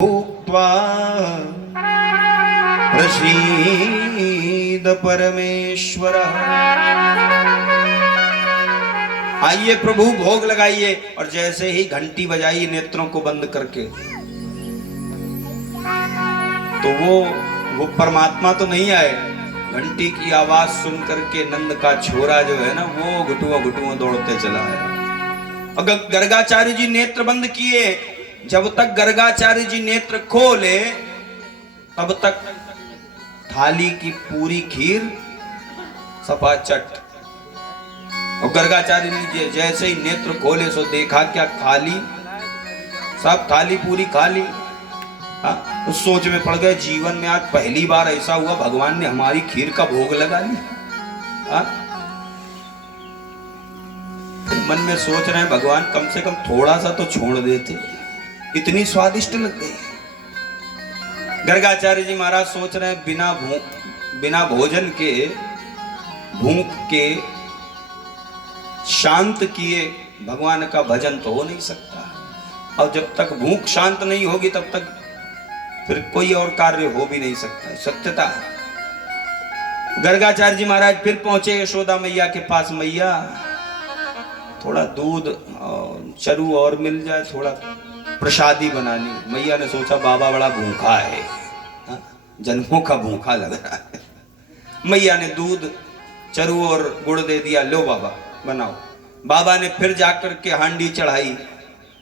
भूक्त्वा प्रसीद परमेश्वर। आइए प्रभु भोग लगाइए। और जैसे ही घंटी बजाई नेत्रों को बंद करके, तो वो परमात्मा तो नहीं आए। घंटी की आवाज सुन करके नंद का छोरा जो है ना, वो घुटुआ घुटुआ दौड़ते चला आया। अगर गर्गाचार्य जी नेत्र बंद किए, जब तक गर्गाचार्य जी नेत्र खोले तब तक थाली की पूरी खीर सपाचट। और गर्गाचार्य जी जैसे ही नेत्र खोले सो देखा क्या, खाली, सब थाली पूरी खाली। तो सोच में पड़ गए, जीवन में आज पहली बार ऐसा हुआ भगवान ने हमारी खीर का भोग लगा लिया। मन में सोच रहे हैं भगवान कम से कम थोड़ा सा तो छोड़ देते, इतनी स्वादिष्ट लग गई। गर्गाचार्य जी महाराज सोच रहे हैं बिना भोजन के, भूख के, शांत किए भगवान का भजन तो हो नहीं सकता। और जब तक भूख शांत नहीं होगी तब तक फिर कोई और कार्य हो भी नहीं सकता। सत्यता। गर्गाचार्य जी महाराज फिर पहुंचे यशोदा मैया के पास। मैया थोड़ा दूध और चरू और मिल जाए, थोड़ा प्रसादी बनानी। मैया ने सोचा बाबा बड़ा भूखा है, जन्मों का भूखा लग रहा है। मैया ने दूध, चरू और गुड़ दे दिया, लो बाबा बनाओ। बाबा ने फिर जाकर के हांडी चढ़ाई,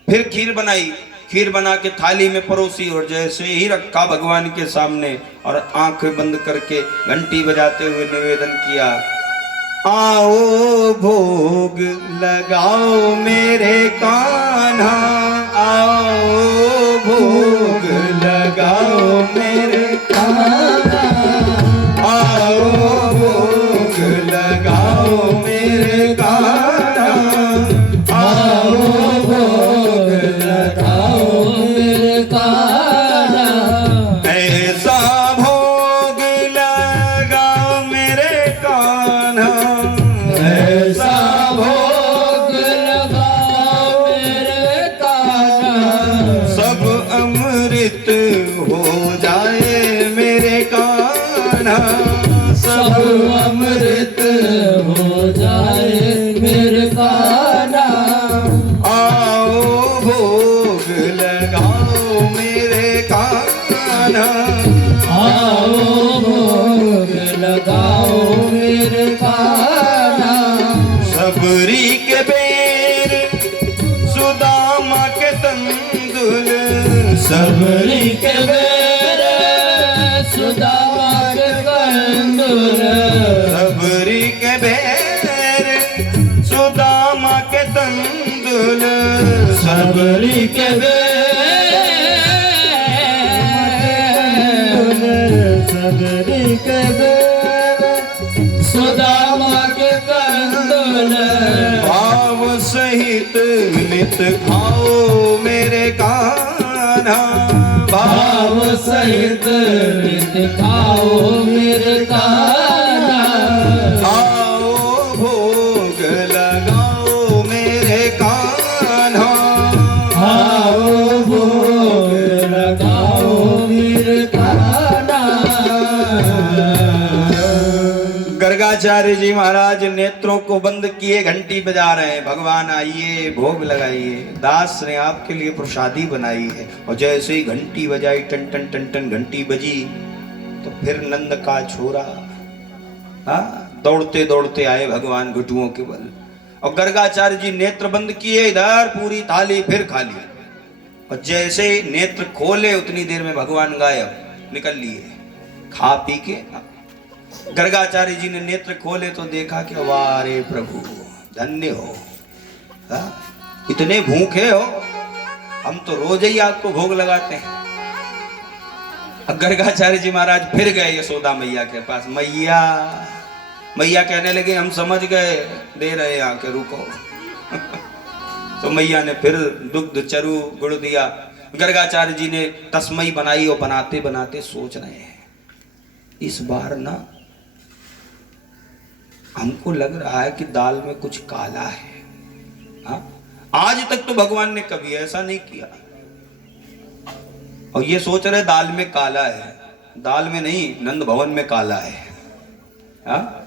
फिर खीर बनाई। खीर बना के थाली में परोसी और जैसे ही रखा भगवान के सामने और आंखें बंद करके घंटी बजाते हुए निवेदन किया, आओ भोग लगाओ मेरे कान्हा, आओ भोग लगाओ मेरे कान्हा, आओ भोग लगाओ मेरे कान्हा, आओ भोग लगाओ मेरे कान्हा। ऐसा भोग लगाओ मेरे कान्हा, ऐसा भोग लगाओ मेरे कान्हा, सब अमृत हो जाए मेरे कान्हा, सब अमृत हो जाए मेरे कान्हा। आओ भोग लगाओ मेरे कान्हा, आओ भोग लगाओ मेरे कान्हा। सबरी के बेर सुदामा के तंदुल, सबरी के बेर सुदामा के तंदुल, सबरी के बेर सुदामा के तंदुल, सबरी के बेर, सबरी के बेर सुदामा के तंदुल। भाव सहित नित खाओ मेरे कान्हा, भाव सहित नित खाओ मेरे कान्हा। आओ भोग लगाओ मेरे कान्हा, आओ भोग लगाओ मेरे कान्हा। गर्गाचार्य जी महाराज नेत्रों को बंद किए घंटी बजा रहे हैं, भगवान आइए भोग लगाइए, दास ने आपके लिए प्रसादी बनाई है। और जैसे ही घंटी बजाई, टन टन टन टन घंटी बजी, तो फिर नंद का छोरा दौड़ते दौड़ते आए भगवान घुटुओं के बल। और गर्गाचार्य जी नेत्र बंद किए, इधर पूरी थाली फिर खाली। और जैसे नेत्र खोले उतनी देर में भगवान गायब, निकल लिए खा पी के। गर्गाचार्य जी ने नेत्र खोले तो देखा कि वाह रे प्रभु धन्य हो, इतने भूखे हो, हम तो रोज ही आपको भोग लगाते हैं। गर्गाचार्य जी महाराज फिर गए यशोदा मैया के पास। मैया मैया कहने लगे हम समझ गए, दे रहे आके रुको। तो मैया ने फिर दुग्ध चरू गुड़ दिया। गर्गाचार्य जी ने तस्मई बनाई और बनाते बनाते सोच रहे हैं इस बार ना हमको लग रहा है कि दाल में कुछ काला है। आज तक तो भगवान ने कभी ऐसा नहीं किया। और ये सोच रहे दाल में काला है, दाल में नहीं, नंद भवन में काला है। हाँ?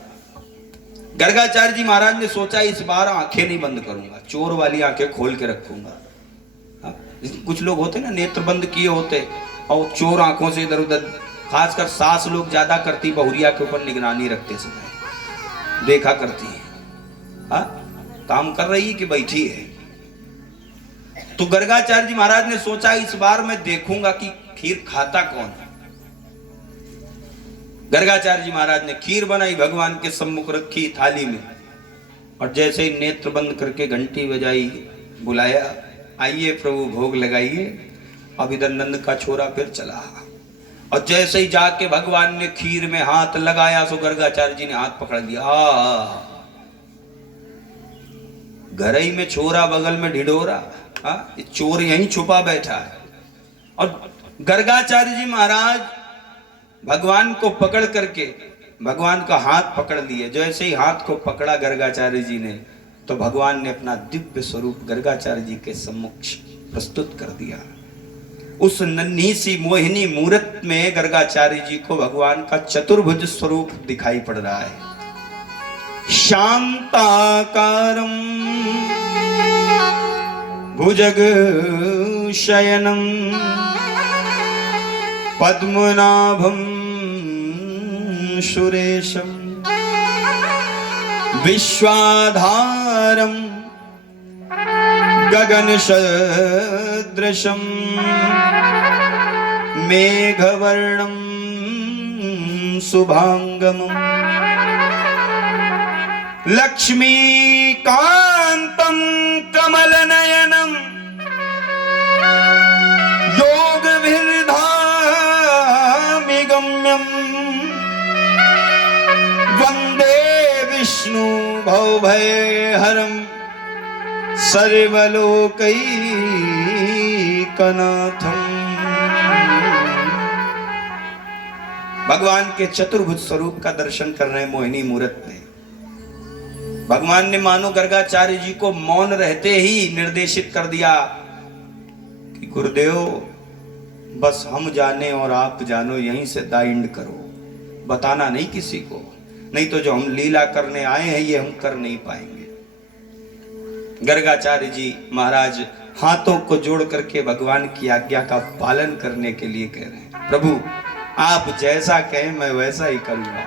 गर्गाचार्य जी महाराज ने सोचा इस बार आंखें नहीं बंद करूंगा, चोर वाली आंखें खोल के रखूंगा। हाँ? कुछ लोग होते ना नेत्र बंद किए होते और चोर आंखों से इधर उधर, खासकर सास लोग ज्यादा करती, बहुरिया के ऊपर निगरानी रखते समय देखा करती है। हाँ? काम कर रही है कि बैठी है। तो गर्गाचार्य जी महाराज ने सोचा इस बार मैं देखूंगा कि खीर खाता कौन है। गर्गाचार्य जी महाराज ने खीर बनाई, भगवान के सम्मुख रखी थाली में, और जैसे ही नेत्र बंद करके घंटी बजाई, बुलाया, आइए प्रभु भोग लगाइए। अब इधर नंद का छोरा फिर चला, और जैसे ही जाके भगवान ने खीर में हाथ लगाया सो गर्गाचार्य जी ने हाथ पकड़ लिया। घर ही में छोरा, बगल में ढिढोरा, चोर यहीं छुपा बैठा है। और गर्गाचार्य जी महाराज भगवान को पकड़ करके भगवान का हाथ पकड़ लिए। जैसे ही हाथ को पकड़ा गर्गाचार्य जी ने, तो भगवान ने अपना दिव्य स्वरूप गर्गाचार्य जी के सम्मुख प्रस्तुत कर दिया। उस नन्ही सी मोहिनी मूर्त में गर्गाचार्य जी को भगवान का चतुर्भुज स्वरूप दिखाई पड़ रहा है। शांताकारं भुजग शयनम पद्मनाभं सुरेशं विश्वाधारं गगन सदृशं मेघवर्णं शुभांगमं लक्ष्मीकान्तं कमलनयनं योगभिर्धामिगम्यं वन्दे विष्णु भवभयहरं सर्वलोकैकनाथं। भगवान के चतुर्भुज स्वरूप का दर्शन कर रहे हैं मोहिनी मूर्त में। भगवान ने मानो गर्गाचार्य जी को मौन रहते ही निर्देशित कर दिया कि गुरुदेव बस हम जाने और आप जानो, यहीं से दाइंड करो, बताना नहीं किसी को, नहीं तो जो हम लीला करने आए हैं ये हम कर नहीं पाएंगे। गर्गाचार्य जी महाराज हाथों को जोड़ करके भगवान की आज्ञा का पालन करने के लिए कह रहे हैं, प्रभु आप जैसा कहें मैं वैसा ही करूंगा।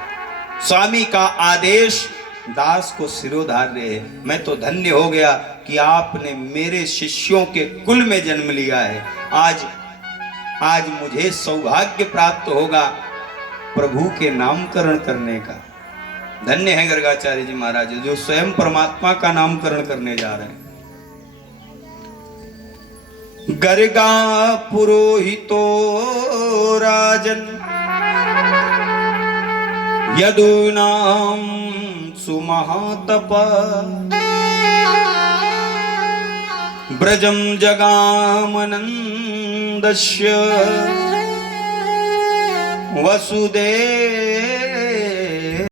स्वामी का आदेश दास को सिरोधार्य है। मैं तो धन्य हो गया कि आपने मेरे शिष्यों के कुल में जन्म लिया है। आज मुझे सौभाग्य प्राप्त होगा प्रभु के नामकरण करने का। धन्य है गर्गाचार्य जी महाराज जो स्वयं परमात्मा का नामकरण करने जा रहे हैं। गर्गा पुरोहितो राजन यदूनां सुमहातप ब्रजं जगामनन्दस्य वसुदेव